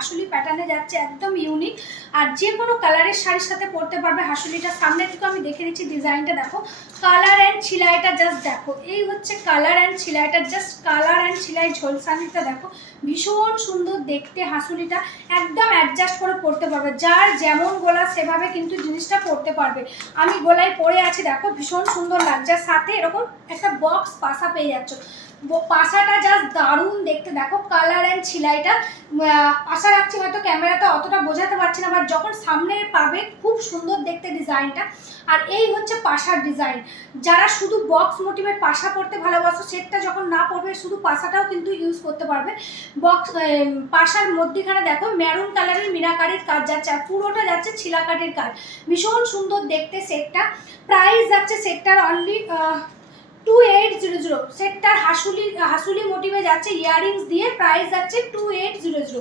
হাসুলি প্যাটার্নে যাচ্ছে, একদম ইউনিক। আর যে কোনো কালারের শাড়ির সাথে পরতে পারবে। হাসুলিটা সামনে থেকে আমি দেখে দিচ্ছি, ডিজাইনটা দেখো, কালার অ্যান্ড ছিলাইটা জাস্ট দেখো, এই হচ্ছে কালার অ্যান্ড ছিলাইটা, জাস্ট কালার অ্যান্ড ছিলাই ঝোলসানিটা দেখো, ভীষণ সুন্দর দেখতে। হাসুলিটা একদম অ্যাডজাস্ট করে পরতে পারবে, যার যেমন গলা সেভাবে কিন্তু জিনিসটা পরতে পারবে। আমি গলায় পরে আছি দেখো, ভীষণ সুন্দর লাগছে। সাথে এরকম একটা বক্স পাশা পেয়ে যাচ্ছ, পাশাটা জাস্ট দারুণ দেখতে দেখো, কালার অ্যান্ড ছিলাইটা। আশা রাখছি হয়তো ক্যামেরাতে অতটা বোঝাতে পারছি না, বাট যখন সামনে পাবে খুব সুন্দর দেখতে ডিজাইনটা। আর এই হচ্ছে পাশার ডিজাইন। যারা শুধু বক্স মোটিভের পাশা পরতে ভালোবাসো, সেটটা যখন না পরবে শুধু পাশাটাও কিন্তু ইউজ করতে পারবে। বক্স পাশার মধ্যেখানে দেখো মেরুন কালারের মিনাকারির কাজ যাচ্ছে, আর পুরোটা যাচ্ছে ছিলাকাটির কাজ, ভীষণ সুন্দর দেখতে সেটটা। প্রাইস যাচ্ছে সেটটার অনলি 2800। সেটটার হাসুলি মোটিভে যাচ্ছে, ইয়াররিংস দিয়ে প্রাইস যাচ্ছে 2800।